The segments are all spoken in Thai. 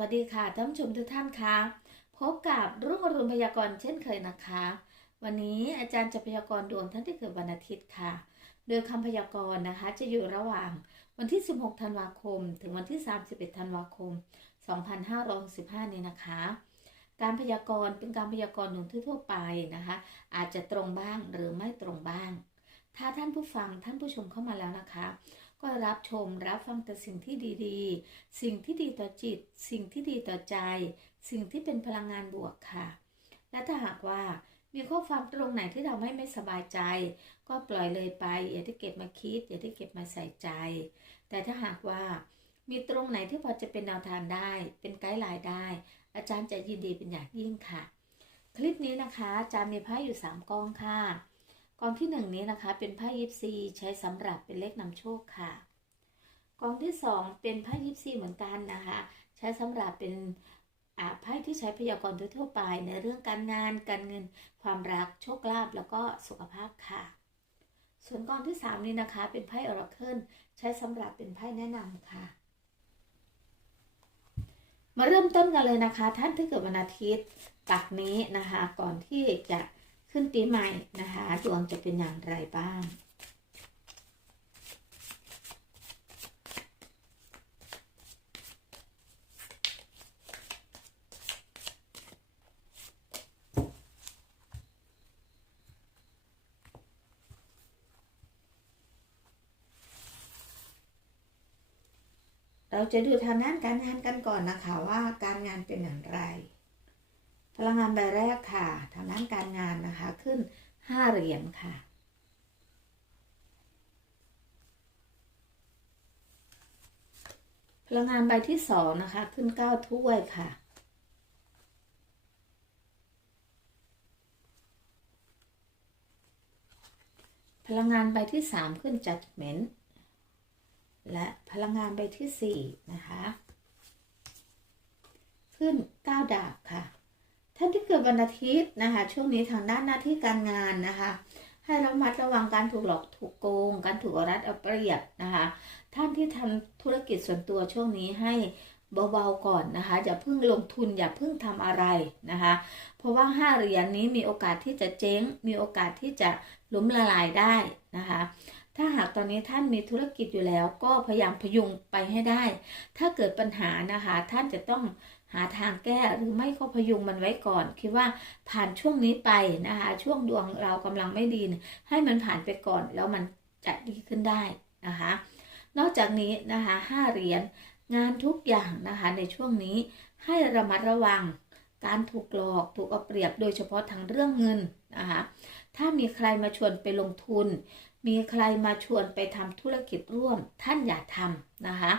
วัสดีค่ะท่านผู้ชมทุกท่านคะพบกับรุ่งอรุณพยากรณ์เช่นเคยนะคะ วันนี้อาจารย์จะพยากรณ์ดวงท่านที่เกิดวันอาทิตย์ค่ะ โดยคำพยากรณ์นะคะ จะอยู่ระหว่างวันที่ 16 ธันวาคม ถึงวันที่ 31 ธันวาคม 2565 นี้นะคะ การพยากรณ์เป็นการพยากรณ์ดวงทั่วไปนะคะ อาจจะตรงบ้างหรือไม่ตรงบ้าง ถ้าท่านผู้ฟังท่านผู้ชมเข้ามาแล้วนะคะ ก็รับชมรับฟังแต่สิ่งที่ดีๆ สิ่งที่ดีต่อจิต สิ่งที่ดีต่อใจ สิ่งที่เป็นพลังงานบวกค่ะ และถ้าหากว่ามีข้อความตรงไหนที่ทำให้ไม่สบายใจ ก็ปล่อยเลยไป อย่าได้เก็บมาคิด อย่าได้เก็บมาใส่ใจ แต่ถ้าหากว่ามีตรงไหนที่พอจะเป็นแนวทางได้ เป็นไกด์ไลน์ได้ อาจารย์จะยินดีเป็นอย่างยิ่งค่ะ คลิปนี้นะคะอาจารย์มีไพ่อยู่ 3กองค่ะ กองที่หนึ่งนี้นะคะเป็นไพ่ยิปซีใช้สำหรับเป็นเลขนำโชคค่ะ กองที่สองเป็นไพ่ยิปซีเหมือนกันนะคะ ใช้สำหรับเป็นอาไพ่ที่ใช้พยากรณ์ทั่วไป ในเรื่องการงาน การเงิน ความรักโชคลาภแล้วก็สุขภาพค่ะ ส่วนกองที่สามนี้นะคะ เป็นไพ่ออราเคิลใช้สำหรับเป็นไพ่แนะนำค่ะ มาเริ่มต้นกันเลยนะคะ ท่านที่เกิดวันอาทิตย์ตักนี้นะคะ ก่อนที่จะ ขึ้นปีใหม่นะคะดวงจะเป็นอย่างไรบ้างเราจะดูทางด้านการงานกันก่อนนะคะว่าการงานเป็นอย่างไร ลังงานใบแรกค่ะ ทางด้านการงานนะคะขึ้นห้าเหรียญค่ะ พลังงานใบที่สองนะคะ ขึ้นเก้าถ้วยค่ะพลังงานใบที่สามขึ้น judgment และพลังงานใบที่สี่นะคะ ขึ้นเก้าดาบค่ะ ท่านที่เกิดวันอาทิตย์นะคะ ช่วงนี้ทางด้านหน้าที่การงานนะคะ ให้ระมัดระวังการถูกหลอกถูกโกง การถูกรัดเอาเปรียบนะคะ ท่านที่ทำธุรกิจส่วนตัวช่วงนี้ให้เบาๆก่อนนะคะ อย่าเพิ่งลงทุนอย่าเพิ่งทำอะไรนะคะ เพราะว่าห้าเหรียญนี้มีโอกาสที่จะเจ๊ง มีโอกาสที่จะล้มละลายได้นะคะ ถ้าหากตอนนี้ท่านมีธุรกิจอยู่แล้ว ก็พยายามพยุงไปให้ได้ ถ้าเกิดปัญหานะคะ ท่านจะต้อง หาทางแก้หรือไม่ก็พยุงมันไว้ก่อน คิดว่าผ่านช่วงนี้ไปนะคะ ช่วงดวงเรากำลังไม่ดีให้มันผ่านไปก่อนแล้วมันจะดีขึ้นได้นะคะ นอกจากนี้นะคะห้าเหรียญงานทุกอย่างนะคะในช่วงนี้ให้ระมัดระวังการถูกหลอกถูกเอาเปรียบโดยเฉพาะทางเรื่องเงินนะคะถ้ามีใครมาชวนไปลงทุน มีใครมาชวนไปทำธุรกิจร่วม ท่านอย่าทำนะคะ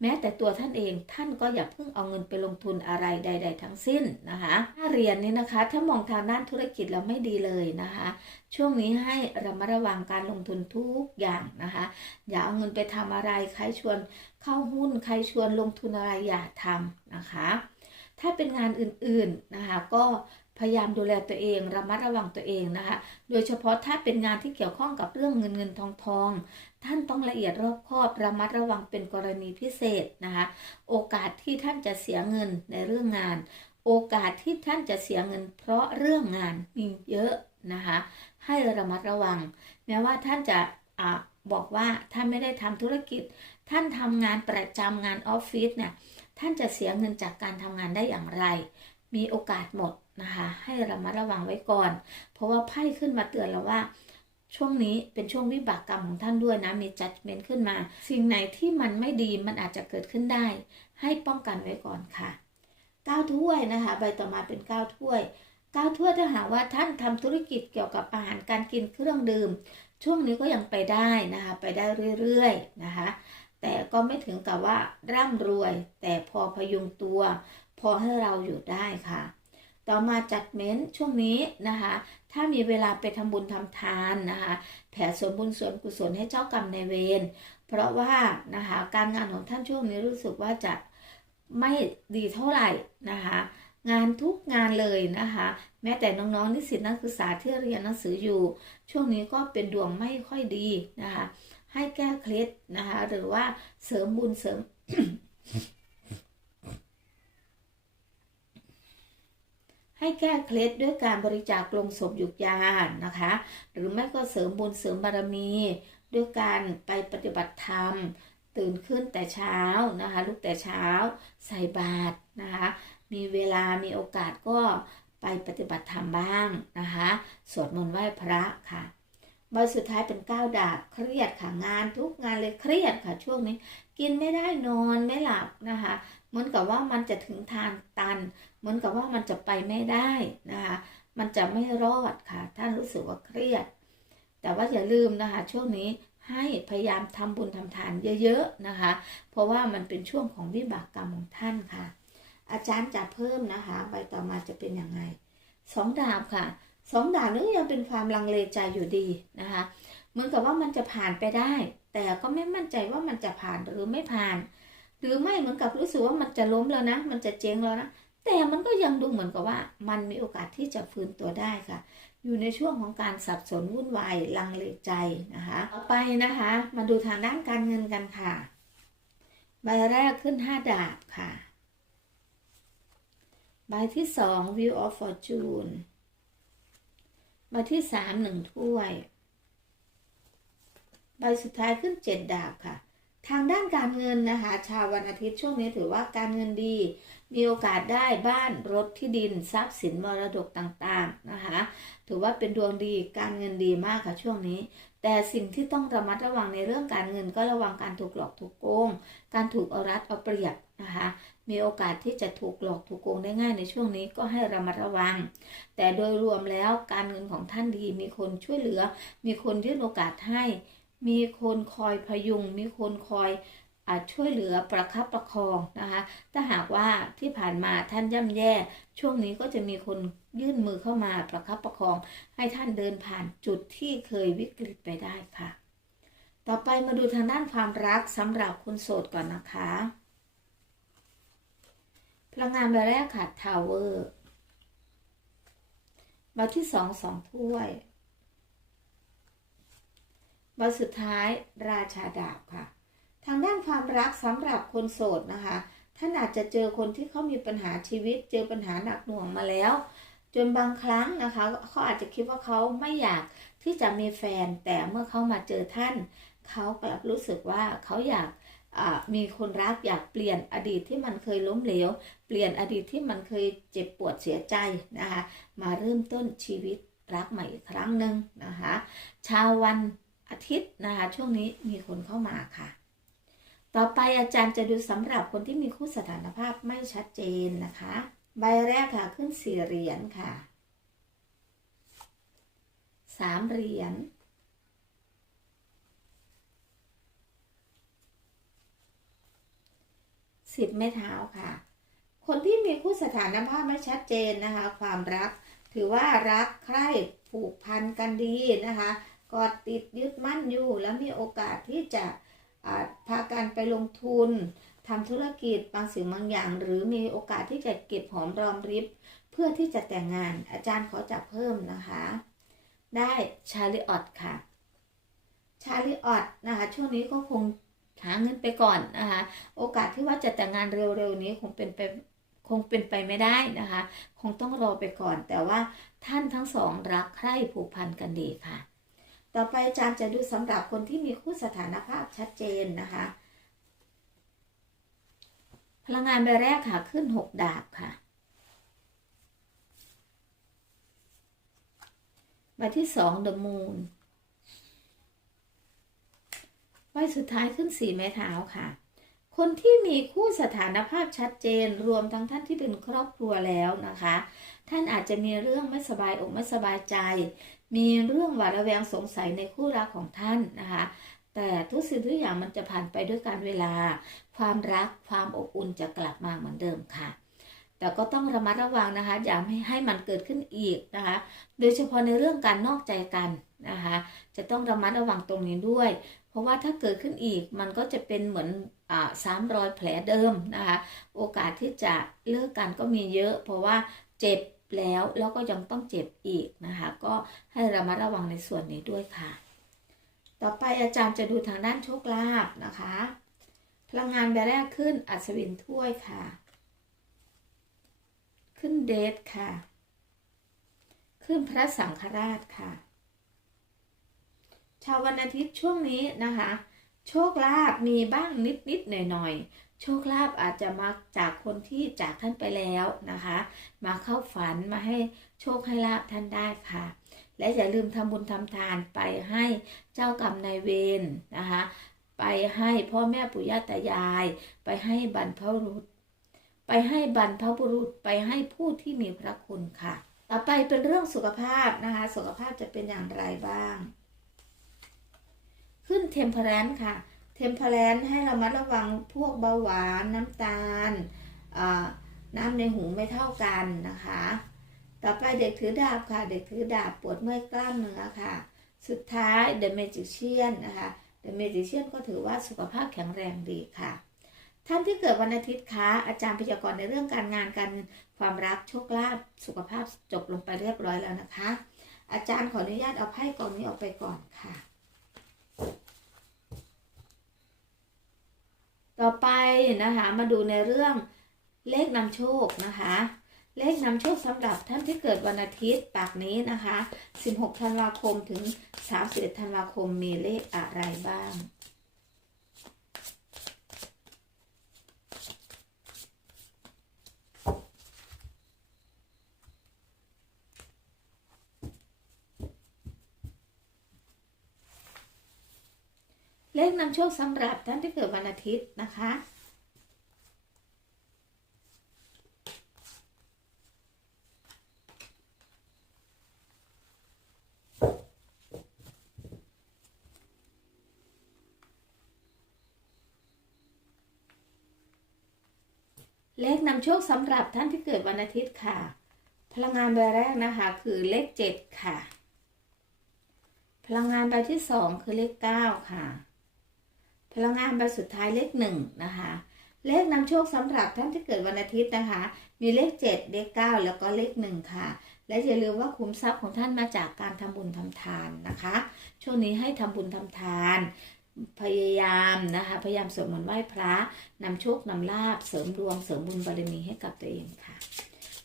แม้แต่ตัวท่านเองท่านก็อย่าเพิ่งเอาเงินไปลงทุนอะไรใด ๆ ทั้งสิ้นนะคะถ้าเรียนนี้นะคะ ถ้ามองทางด้านธุรกิจแล้วไม่ดีเลยนะคะ ช่วงนี้ให้ระมัดระวังการลงทุนทุกอย่างนะคะ อย่าเอาเงินไปทำอะไรใครชวนเข้าหุ้นใครชวนลงทุนอะไรอย่าทำนะคะ ถ้าเป็นงานอื่นๆนะคะก็ พยายามดูแลตัวเองระมัดระวังตัวเองนะคะ โดยเฉพาะถ้าเป็นงานที่เกี่ยวข้องกับเรื่องเงินเงินทองทอง ท่านต้องละเอียดรอบคอบระมัดระวังเป็นกรณีพิเศษนะคะ โอกาสที่ท่านจะเสียเงินในเรื่องงาน โอกาสที่ท่านจะเสียเงิน เพราะเรื่องงานมีเยอะนะคะ ให้ระมัดระวัง แม้ว่าท่านจะอะบอกว่าท่านไม่ได้ทำธุรกิจ ท่านทำงานประจำงานออฟฟิศเนี่ยท่านจะเสียเงินจากการทำงานได้อย่างไร มีโอกาสหมด นะคะ ให้ระมัดระวังไว้ก่อน เพราะว่าไพ่ขึ้นมาเตือนเราว่า ช่วงนี้เป็นช่วงวิบากกรรมของท่านด้วยนะมี judgment ขึ้นมา สิ่งไหนที่มันไม่ดีมันอาจจะเกิดขึ้นได้ ให้ป้องกันไว้ก่อนค่ะเก้าถ้วยนะคะ ใบต่อมาเป็นเก้าถ้วยเก้าถ้วยถ้าหากว่าท่านทำธุรกิจเกี่ยวกับอาหารการกินเครื่องดื่ม ช่วงนี้ก็ยังไปได้นะคะ ไปได้เรื่อยๆนะคะ แต่ก็ไม่ถึงกับว่าร่ำรวย แต่พอพยุงตัว พอให้เราอยู่ได้ค่ะ ต่อมาจัดเม้นช่วงนี้นะคะ ถ้ามีเวลาไปทำบุญทำทานนะคะ แผ่ส่วนบุญส่วนกุศลให้เจ้ากรรมในเวร เพราะว่านะคะการงานของท่านช่วงนี้รู้สึกว่าจะไม่ดีเท่าไหร่นะคะ งานทุกงานเลยนะคะ แม้แต่น้องๆนิสิตนักศึกษาที่เรียนหนังสืออยู่ ช่วงนี้ก็เป็นดวงไม่ค่อยดีนะคะ ให้แก้เคล็ดนะคะ หรือว่าเสริมบุญเสริม ให้แก้เคล็ดด้วยการบริจาคลงศพหยุกยานนะคะ หรือไม่ก็เสริมบุญเสริมบารมี ด้วยการไปปฏิบัติธรรม ตื่นขึ้นแต่เช้านะคะลุกแต่เช้าใส่บาตรนะคะ มีเวลามีโอกาสก็ไปปฏิบัติธรรมบ้างนะคะสวดมนต์ไหว้พระค่ะใบสุดท้ายเป็นก้าวดาบเครียดค่ะงานทุกงานเลยเครียดค่ะช่วงนี้ กินไม่ได้นอนไม่หลับนะคะ เหมือนกับว่ามันจะถึงทางตัน เหมือนกับว่ามันจะไปไม่ได้นะคะ มันจะไม่รอดค่ะ ท่านรู้สึกว่าเครียด แต่ว่าอย่าลืมนะคะ ช่วงนี้ให้พยายามทำบุญทำทานเยอะๆนะคะ เพราะว่ามันเป็นช่วงของวิบากกรรมของท่านค่ะ อาจารย์จะเพิ่มนะคะ ใบต่อมาจะเป็นยังไงสองดาบค่ะสองดาบนี่ยังเป็นความลังเลใจอยู่ดีนะคะ เหมือนกับว่ามันจะผ่านไปได้ แต่ก็ไม่มั่นใจว่ามันจะผ่านหรือไม่ผ่าน หรือไม่เหมือนกับรู้สึกว่ามันจะล้มแล้วนะ มันจะเจ๊งแล้วนะ แต่มันก็ยังดูเหมือนกับว่า มันมีโอกาสที่จะฟื้นตัวได้ค่ะ อยู่ในช่วงของการสับสนวุ่นวายลังเลใจนะคะต่อไปนะคะ มาดูทางด้านการเงินกันค่ะ ใบแรกขึ้น 5 ดาบค่ะ ใบที่สอง View of Fortune ใบที่สามหนึ่งถ้วย ใบสุดท้ายขึ้นเจ็ดดาบค่ะ ทางด้านการเงินนะคะ ชาววันอาทิตย์ช่วงนี้ถือว่าการเงินดี มีโอกาสได้บ้านรถที่ดินทรัพย์สินมรดกต่างๆนะคะ ถือว่าเป็นดวงดีการเงินดีมากค่ะช่วงนี้ แต่สิ่งที่ต้องระมัดระวังในเรื่องการเงินก็ระวังการถูกหลอกถูกโกง การถูกเอารัดเอาเปรียบนะคะ มีโอกาสที่จะถูกหลอกถูกโกงได้ง่ายในช่วงนี้ก็ให้ระมัดระวัง แต่โดยรวมแล้วการเงินของท่านดี มีคนช่วยเหลือ มีคนยื่นโอกาสให้ มีคนคอยพยุง มีคนคอยอช่วยเหลือประคับประคองนะคะ ถ้าหากว่าที่ผ่านมาท่านย่ำแย่ ช่วงนี้ก็จะมีคนยื่นมือเข้ามาประคับประคอง ให้ท่านเดินผ่านจุดที่เคยวิกฤตไปได้ค่ะ ต่อไปมาดูทางด้านความรักสำหรับคุณโสดก่อนนะคะ พลังงานใบแรกค่ะทาวเวอร์ ใบที่สองสองถ้วย ใบสุดท้ายราชาดาบค่ะ ทางด้านความรักสำหรับคนโสดนะคะ ท่านอาจจะเจอคนที่เขามีปัญหาชีวิต เจอปัญหาหนักหน่วงมาแล้ว จนบางครั้งนะคะเขาอาจจะคิดว่าเขาไม่อยากที่จะมีแฟน แต่เมื่อเขามาเจอท่าน เขากลับรู้สึกว่าเขาอยากมีคนรักอยากเปลี่ยนอดีตที่มันเคยล้มเหลว เปลี่ยนอดีตที่มันเคยเจ็บปวดเสียใจนะคะ มาเริ่มต้นชีวิตรักใหม่อีกครั้งหนึ่งนะคะ ชาววัน อาทิตย์นะคะ ช่วงนี้มีคนเข้ามาค่ะ ต่อไปอาจารย์จะดูสำหรับคนที่มีคู่สถานภาพไม่ชัดเจนนะคะ ใบแรกค่ะขึ้นสี่เหรียญค่ะสามเหรียญสิบไม้เท้าค่ะ คนที่มีคู่สถานภาพไม่ชัดเจนนะคะ ความรักถือว่ารักใคร่ผูกพันกันดีนะคะ กอดติดยึดมั่นอยู่ แล้วมีโอกาสที่จะพากันไปลงทุนทำธุรกิจบางสิ่งบางอย่าง หรือมีโอกาสที่จะเก็บหอมรอมริบ เพื่อที่จะแต่งงานอาจารย์ขอจับเพิ่มนะคะ ได้ชาลิออตค่ะชาลิออตนะคะช่วงนี้ก็คงหาเงินไปก่อนนะคะโอกาสที่ว่าจะแต่งงานเร็วๆนี้คงเป็นไปคงเป็นไปไม่ได้นะคะ คงต้องรอไปก่อน แต่ว่าท่านทั้งสองรักใคร่ผูกพันกันดีค่ะ ต่อไปอาจารย์จะดูสำหรับคนที่มีคู่สถานภาพชัดเจนนะคะ พลังงานใบแรกค่ะขึ้นหกดาบค่ะ ใบที่สอง the moon ใบสุดท้ายขึ้นสี่ไม้เท้าค่ะ คนที่มีคู่สถานภาพชัดเจนรวมทั้งท่านที่เป็นครอบครัวแล้วนะคะ ท่านอาจจะมีเรื่องไม่สบายอกไม่สบายใจ มีเรื่องหวาดระแวงสงสัยในคู่รักของท่านนะคะ แต่ทุกสิ่งทุกอย่างมันจะผ่านไปด้วยการเวลา ความรักความอบอุ่นจะกลับมาเหมือนเดิมค่ะ แต่ก็ต้องระมัดระวังนะคะอย่าให้ให้มันเกิดขึ้นอีกนะคะ โดยเฉพาะในเรื่องการนอกใจกันนะคะ จะต้องระมัดระวังตรงนี้ด้วย เพราะว่าถ้าเกิดขึ้นอีกมันก็จะเป็นเหมือนอ่าซ้ำรอยแผลเดิมนะคะ โอกาสที่จะเลิกกันก็มีเยอะ เพราะว่าเจ็บ แล้วแล้วก็ยังต้องเจ็บอีกนะคะ ก็ให้ระมัดระวังในส่วนนี้ด้วยค่ะ ต่อไปอาจารย์จะดูทางด้านโชคลาภนะคะ พลังงานแบแรกขึ้นอัศวินถ้วยค่ะ ขึ้นเดทค่ะ ขึ้นพระสังฆราชค่ะ ชาววันอาทิตย์ช่วงนี้นะคะ โชคลาภมีบ้างนิดนิดๆหน่อยหน่อยๆ โชคลาภอาจจะมาจากคนที่จากท่านไปแล้วนะคะ มาเข้าฝันมาให้โชคให้ลาภท่านได้ค่ะ และอย่าลืมทำบุญทำทานไปให้เจ้ากรรมนายเวรนะคะ ไปให้พ่อแม่ปู่ย่าตายาย ไปให้บรรพบุรุษ ไปให้บรรพบุรุษไปให้ผู้ที่มีพระคุณค่ะ ต่อไปเป็นเรื่องสุขภาพนะคะ สุขภาพจะเป็นอย่างไรบ้าง ขึ้นเทมเพลนค่ะ เทมเพลนให้เรามัดระวังพวกเบาหวานน้ำตาล น้ำในหูไม่เท่ากันนะคะ ต่อไปเด็กถือดาบค่ะ เด็กถือดาบปวดเมื่อยกล้ามเนื้อค่ะ สุดท้าย The Magician นะคะ The Magician ก็ถือว่าสุขภาพแข็งแรงดีค่ะ ท่านที่เกิดวันอาทิตย์คะอาจารย์พยากรณ์ในเรื่องการงานการความรักโชคลาภสุขภาพจบลงไปเรียบร้อยแล้วนะคะ อาจารย์ขออนุญาตเอาไพ่กองนี้ออกไปก่อนค่ะ ต่อไปนะคะมาดูในเรื่องเลขนำโชคนะคะ เลขนำโชคสำหรับท่านที่เกิดวันอาทิตย์ปากนี้นะคะ 16 ธันวาคมถึง 31 ธันวาคมมีเลขอะไรบ้าง เลขนำโชคสำหรับท่านที่เกิดวันอาทิตย์นะคะ เลขนำโชคสำหรับท่านที่เกิดวันอาทิตย์ค่ะ พลังงานใบแรกนะคะคือเลขเจ็ดค่ะ พลังงานใบที่สองคือเลขเก้าค่ะ พลังงานใบสุดท้ายเลขหนึ่งนะคะ เลขนำโชคสำหรับท่านที่เกิดวันอาทิตย์นะคะ มีเลขเจ็ดเลขเก้าแล้วก็เลขหนึ่งค่ะ และอย่าลืมว่าคุ้มทรัพย์ของท่านมาจากการทำบุญทำทานนะคะ ช่วงนี้ให้ทำบุญทำทาน พยายามนะคะ พยายามสวดมนต์ไหว้พระนำโชคนำลาบเสริมดวงเสริมบุญบารมีให้กับตัวเองค่ะ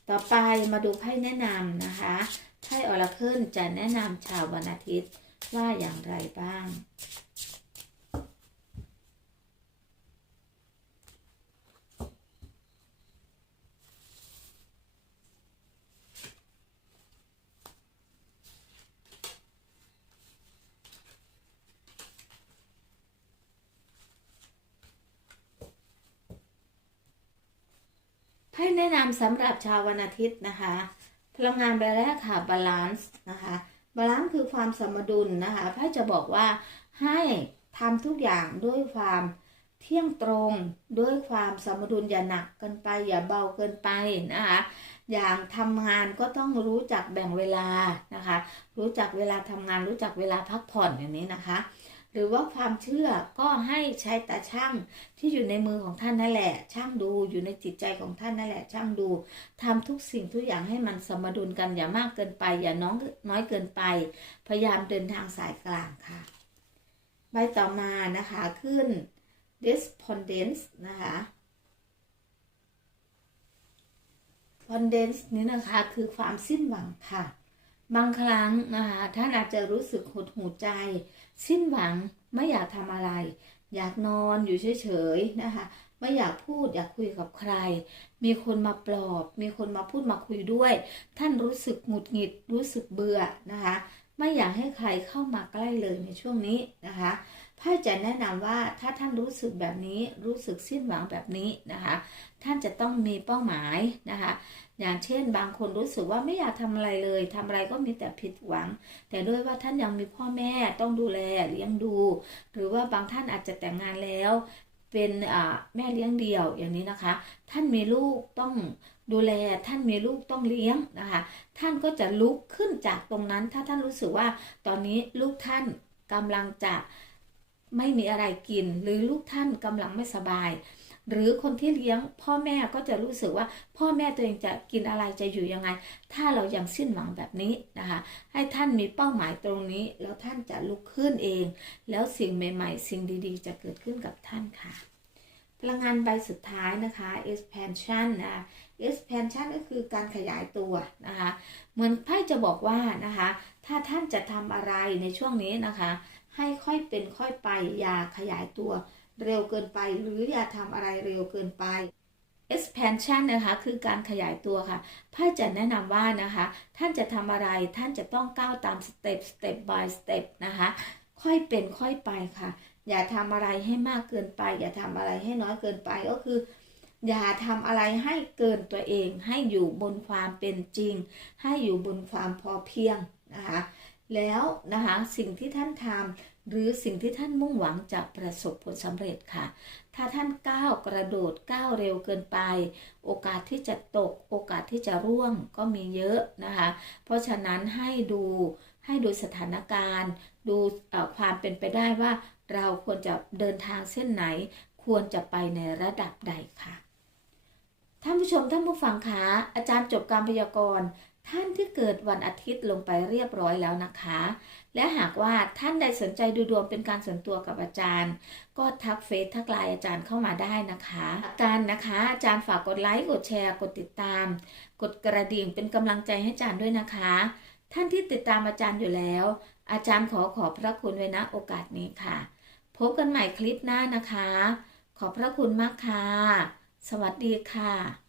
ต่อไปมาดูไพ่แนะนำนะคะไพ่ออราเคิลจะแนะนำชาววันอาทิตย์ว่าอย่างไรบ้าง แนะนำสำหรับชาววันอาทิตย์นะคะ พลังงานใบแรกค่ะบาลานซ์นะคะบาลานซ์คือความสมดุลนะคะไพ่จะบอกว่าให้ทำทุกอย่างด้วยความเที่ยงตรงด้วยความสมดุลอย่าหนักเกินไป อย่าเบาเกินไปนะคะอย่างทำงานก็ต้องรู้จักแบ่งเวลานะคะ รู้จักเวลาทำงาน รู้จักเวลาพักผ่อนอย่างนี้นะคะ หรือว่าความเชื่อก็ให้ใช้ตาช่างที่อยู่ในมือของท่านนั่นแหละ ช่างดูอยู่ในจิตใจของท่านนั่นแหละ ช่างดูทำทุกสิ่งทุกอย่างให้มันสมดุลกันอย่ามากเกินไป อย่าน้องน้อยเกินไป พยายามเดินทางสายกลางค่ะ ใบต่อมานะคะขึ้น despondence นะคะ despondence นี้นะคะคือความสิ้นหวังค่ะ บางครั้งนะคะท่านอาจจะรู้สึกหดหูใจ สิ้นหวังไม่อยากทำอะไร อยากนอนอยู่เฉยๆนะคะ ไม่อยากพูดอยากคุยกับใคร มีคนมาปลอบ มีคนมาพูดมาคุยด้วย ท่านรู้สึกหงุดหงิดรู้สึกเบื่อนะคะ ไม่อยากให้ใครเข้ามาใกล้เลยในช่วงนี้นะคะ ไพ่จะแนะนำว่าถ้าท่านรู้สึกแบบนี้รู้สึกสิ้นหวังแบบนี้นะคะ ท่านจะต้องมีเป้าหมายนะคะ อย่างเช่น บางคนรู้สึกว่าไม่อยากทำอะไรเลยทำอะไรก็มีแต่ผิดหวัง แต่ด้วยว่าท่านยังมีพ่อแม่ต้องดูแลเลี้ยงดู หรือว่าบางท่านอาจจะแต่งงานแล้ว เป็นแม่เลี้ยงเดี่ยวอย่างนี้นะคะ ท่านมีลูกต้องดูแลท่านมีลูกต้องเลี้ยงนะคะ ท่านก็จะลุกขึ้นจากตรงนั้น ถ้าท่านรู้สึกว่าตอนนี้ลูกท่านกำลังจะ ไม่มีอะไรกิน หรือลูกท่านกำลังไม่สบาย หรือคนที่เลี้ยงพ่อแม่ก็จะรู้สึกว่าพ่อแม่ตัวเองจะกินอะไรจะอยู่ยังไง ถ้าเรายังสิ้นหวังแบบนี้นะคะ ให้ท่านมีเป้าหมายตรงนี้ แล้วท่านจะลุกขึ้นเอง แล้วสิ่งใหม่ ๆ สิ่งดีๆ จะเกิดขึ้นกับท่านค่ะพลังงานใบสุดท้ายนะคะ expansion นะ expansion ก็คือการขยายตัวนะคะ เหมือนไพ่จะบอกว่านะคะ ถ้าท่านจะทำอะไรในช่วงนี้นะคะ ให้ค่อยเป็นค่อยไปอย่าขยายตัวเร็วเกินไป หรืออย่าทำอะไรเร็วเกินไป expansion นะคะคือการขยายตัวค่ะไพ่จะแนะนำว่านะคะ ท่านจะทำอะไรท่านจะต้องก้าวตามสเต็ป step by step นะคะ ค่อยเป็นค่อยไปค่ะ อย่าทำอะไรให้มากเกินไป อย่าทำอะไรให้น้อยเกินไปก็คือ อย่าทำอะไรให้เกินตัวเอง ให้อยู่บนความเป็นจริง ให้อยู่บนความพอเพียงนะคะ แล้วนะคะสิ่งที่ท่านทำหรือสิ่งที่ท่านมุ่งหวังจะประสบผลสำเร็จค่ะ ถ้าท่านก้าวกระโดดก้าวเร็วเกินไป โอกาสที่จะตกโอกาสที่จะร่วงก็มีเยอะนะคะ เพราะฉะนั้นให้ดูให้ดูสถานการณ์ ดูความเป็นไปได้ว่าเราควรจะเดินทางเส้นไหน ควรจะไปในระดับใดค่ะท่านผู้ชมท่านผู้ฟังคะอาจารย์จบการพยากรณ์ ท่านที่เกิดวันอาทิตย์ลงไปเรียบร้อยแล้วนะคะ และหากว่าท่านใดสนใจดูดวงเป็นการส่วนตัวกับอาจารย์ ก็ทักเฟซทักไลน์อาจารย์เข้ามาได้นะคะอาจารย์นะคะ อาจารย์ฝากกดไลค์กดแชร์กดติดตาม กดกระดิ่งเป็นกำลังใจให้อาจารย์ด้วยนะคะ ท่านที่ติดตามอาจารย์อยู่แล้ว อาจารย์ขอขอบพระคุณไว้ณโอกาสนี้ค่ะ พบกันใหม่คลิปหน้านะคะ ขอบพระคุณมากค่ะ สวัสดีค่ะ